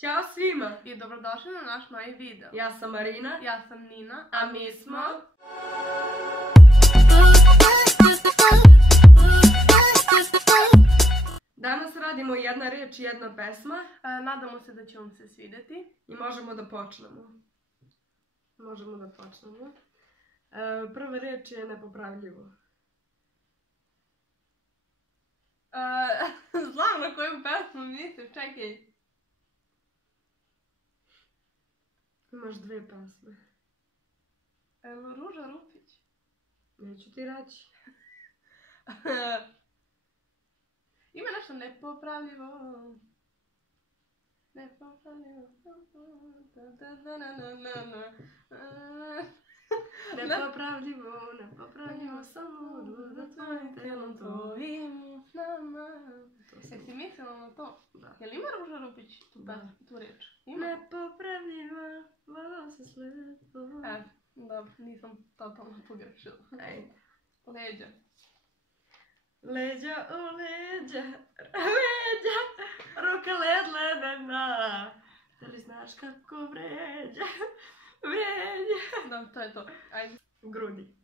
Ćao svima! I dobrodošli na naš novi video. Ja sam Marina. Ja sam Nina. A mi smo... Danas radimo jedna reč i jedna pesma. Nadamo se da će vam se svidjeti. I možemo da počnemo. Prva reč je nepopravljivo. Znam na koju pesmu misliš, čekaj. Imaš dve pesme. Ruža Rupić. Neću ti reći. Ima nešto nepopravljivo. Nepopravljivo. Nepopravljivo, samo da tvojim telom tvojim snama. Jesi mislila na to? Da. Jel ima Ruža Rupić tu reč? Ima? Nepopravljivo, volao se slepo. Dobro, nisam totalno pogrešila. Ajde. Leđa. Leđa u leđa, ruka led ledena. Da li znaš kako vređa? Da, to je to. Ajde. Grudi.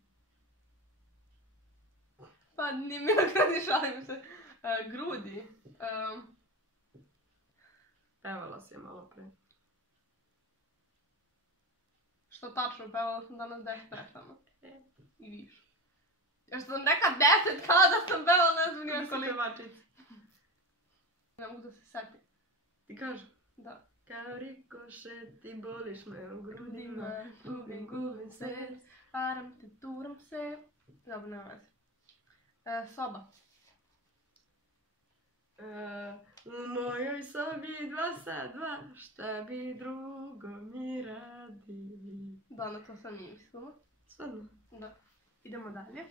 Pa ni mi na grudi, šalim se. Grudi. Pevala si je malo pre. Što tačno, pevala sam danas 10 pesama. I više. Još sam neka 10, kao da sam pevala ne znam nije koliko. Ne mogu da se setim. Ti kažu? Da. Kao rikošet i boliš me u grudima. Gubim se. Param te, turam se. Dobro, nema veze. Soba. U mojoj sobi 2 sa 2, šta bi drugo mi radili? Da, na to sam i mislila. Stvarno? Da. Idemo dalje.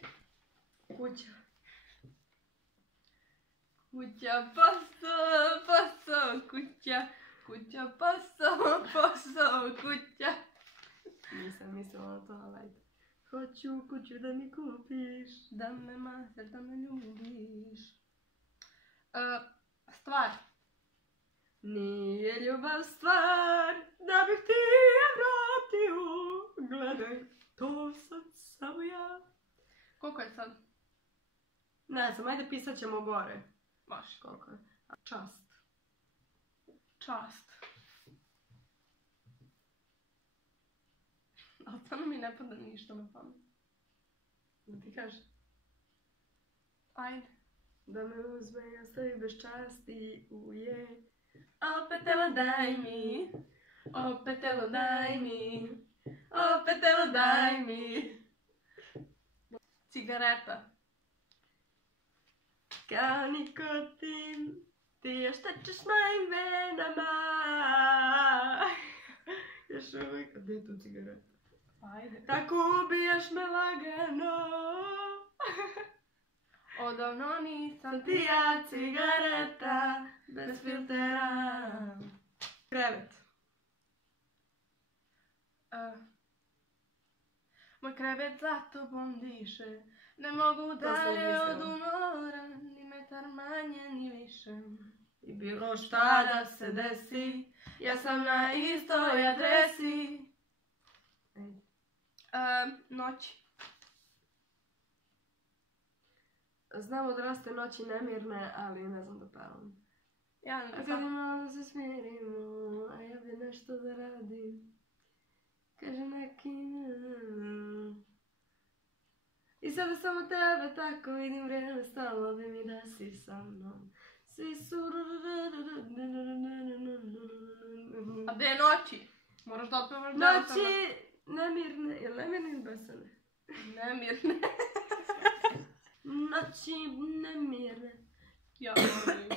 Kuća. Kuća, posao, kuća. Kuća, posao, kuća. Nisam mislila na to, ali ajde. Hoću kuću da mi kupiš. Da me mazer, da me ljubiš. Stvar. Nije ljubav stvar, da bih ti je vratio. Gledaj, to sad samo ja. Koliko je sad? Ne znam, ajde pisat ćemo gore. Baš. Koliko je? Čast. Čast. Ali stvarno mi ne pada ništa na pamet. Da ti kažem. Ajde. Da me uzme i ostavi bez časti, uje. Opet evo daj mi. Opet evo daj mi. Opet evo daj mi. Cigareta. Kao nikotin, ti još tečeš mojim venama. Još uvijek, a gdje je tu cigareta? Ajde. Tako ubijaš me lagano. Odavno nisam Ti ja cigareta, bez filtera. Krevet. Moj krevet za tobom diše. Ne mogu dalje od umora, ni metar manje ni više. I bilo šta da se desi, Ja sam na istoj adresi. Noć. Znamo da raste noći nemirne, ali ne znam da pevam. Ja A kad malo se smirimo, a ja bi nešto da radim. Kaže neki... I sada samo tebe tako vidim vrijeme, stalo bi mi da si sa mnom. Svi su... A gdje je noći? Moraš da otpevaš Noći nemirne, jel nemirne ili besane? Nemirne. Noći nemirne. Ja volim.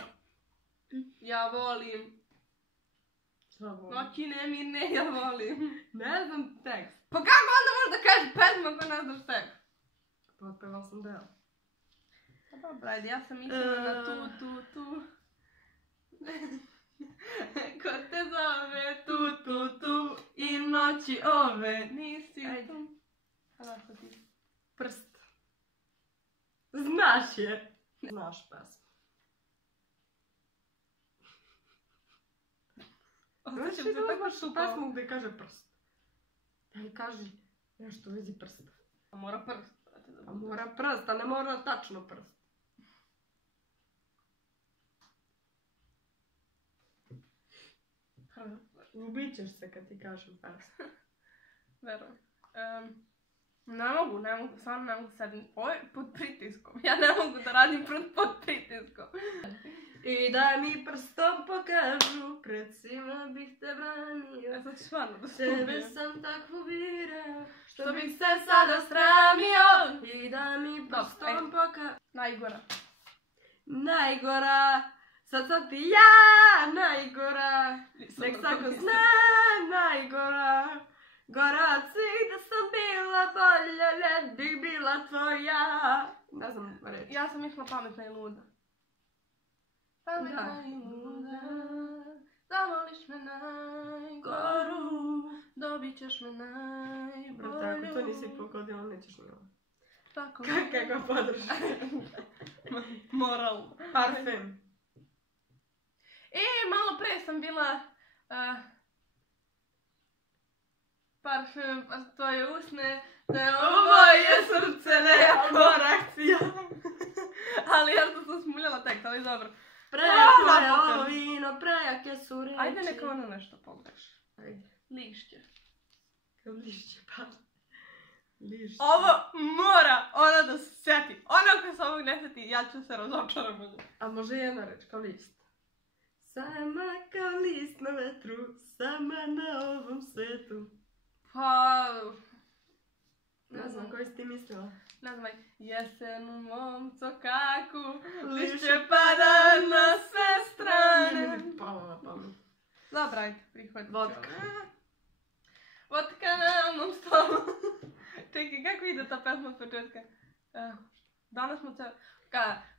Ja volim. Šta volim? Noći nemirne, ja volim. Ne znam tekst. Pa kako onda možeš da kažeš pesmu ako ne znaš tekst? Pa otpevala sam deo. Pa dobro, ajde, ja sam mislila na tu. Ko te zove tu i noći ove nisi Ajde. tu. Hvala što ti. Prst. Znaš je. Znaš pesmu. Osjećam se tako šupavo. Pesmu gde kaže prst. Daj kaži nešto u vezi prsta. A mora prst. A mora prst, a ne mora tačno prst. Ubit ćeš se kad ti kažem pesmu. Verujem. Ne mogu, stvarno ne mogu sad. Ovo je pod pritiskom. Ja ne mogu da radim pod pritiskom. I da mi prstom pokažu, pred svima bih te branio. Ja sad stvarno da se Tebe ubijem. sam takvu birao, Što bih se sada sramio. I da mi prstom pokažu. Najgora. Najgora, sad sam ti ja najgora. Nek svako zna najgora. Gora od svih da sam bila bolja, ne bih bila tvoja. Ne znam reći. Ja sam išla pametna i luda. Pametna i luda, zavoliš me najgoru, dobit ćeš me najbolju. Brate, ako to nisi pogodila, nećeš ni ovo. Tako. Kakva podrška. Moralno. Parfem. Malo pre sam bila... Parfem, pa tvoje usne, te moje srce nejako reakcija. Ali ja sam smuljala tekst, ali dobro. Prejako je ovo vino, prejake su reči. Ajde neka ono nešto pogreš. Ajde. Lišće. Kao lišće, pa. Lišće. Ovo mora ona da se sjeti. Ona koja se ovog ne sjeti, ja ću se razočaram. A može jedna reč, kao list. Sama kao list na vetru, sama na ovom svetu. Pa... Ne znam, koji si ti mislila? Ne znam, jesen u mom cokaku, lišće pada na sve strane. Nije mi palo na pamet. Dobra, ajde, prihvatit ću. Vodka. Vodka na mom stolu. Čekaj, kako ide ta pesma od početka? Danas smo ceo...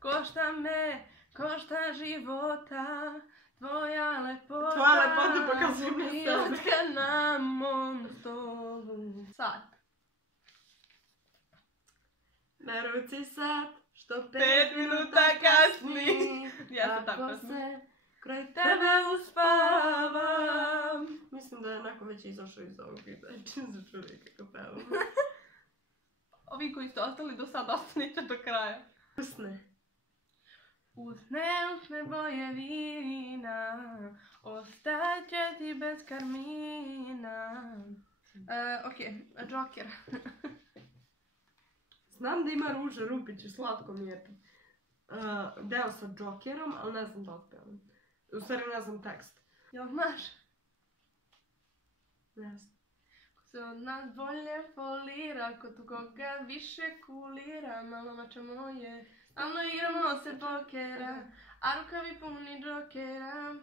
Košta me, košta života, tvoja lepota. Tvoja lepota pokazujem na I sebe. vodka na mom stolu. Sad. Na ruci sat, što 5 minuta kasni. Ja se tako Ako sam. se kraj tebe Tebe uspavam. Mislim da je onako već izašao iz ovog videa. Čim se čuli kako pevam. Ovi koji ste ostali do sada, ostanite do kraja. Usne. Usne boje vina, ostaće ti bez karmina. Okej, Joker. Znam da ima Ruža Rupić u Slatko mi je deo sa Jokerom, ali ne znam da otpevam. U stvari ne znam tekst. Jel znaš? Ne znam. Ko se od nas bolje folira, kod koga više kulira, malo mače moje, stalno igramo se pokera, a rukavi puni Jokera.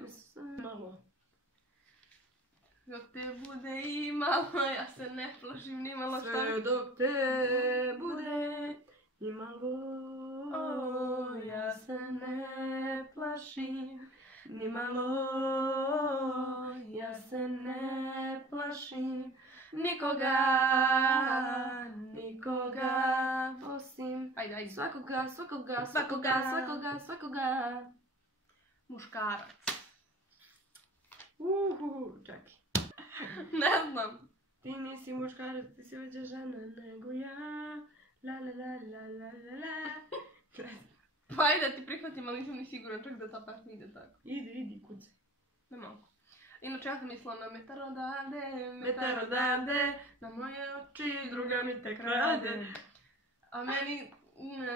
Mislim, malo. Dok te bude imalo, ja se ne plašim ni malo šta. Sve dok te bude imalo, Ja se ne plašim ni malo, ja se ne plašim nikoga, osim Ajde. svakoga. Muškarac. Čekaj. Ne znam. Ti nisi muškarac, ti si veća žena nego ja. La la la la la la la. Pa ajde da ti prihvatim, ali nisam ni sigurna čak da ta pesma ide tako. Idi, kuci. Ne mogu. Inače ja sam mislila na metar odavde, na moje oči, druga mi te krade. A meni...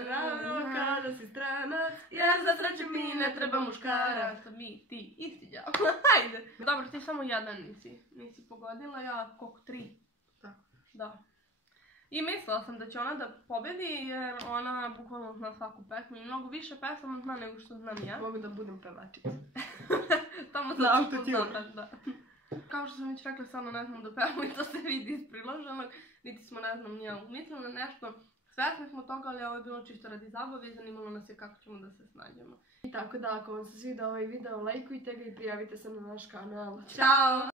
Ravno kada si stranac, Jer za sreću mi ne treba muškarac. Mi, ti, isti đavo. Hajde. Dobro, ti samo jedan nisi pogodila, ja koliko 3. Tako. Da. I mislila sam da će ona da pobedi jer ona bukvalno zna svaku pesmu i mnogo više pesama zna nego što znam ja. Mogu da budem pevačica. Tamo Na sam autotune. da. Kao što sam već rekla, stvarno ne znam da pevamo i to se vidi iz priloženog. Niti smo, ne znam, nije umislili na nešto. Svesni smo toga, ali ovo je bilo čisto radi zabave i zanimalo nas je kako ćemo da se snađemo. I tako da, ako vam se sviđa ovaj video, lajkujte ga i prijavite se na naš kanal. Ćao!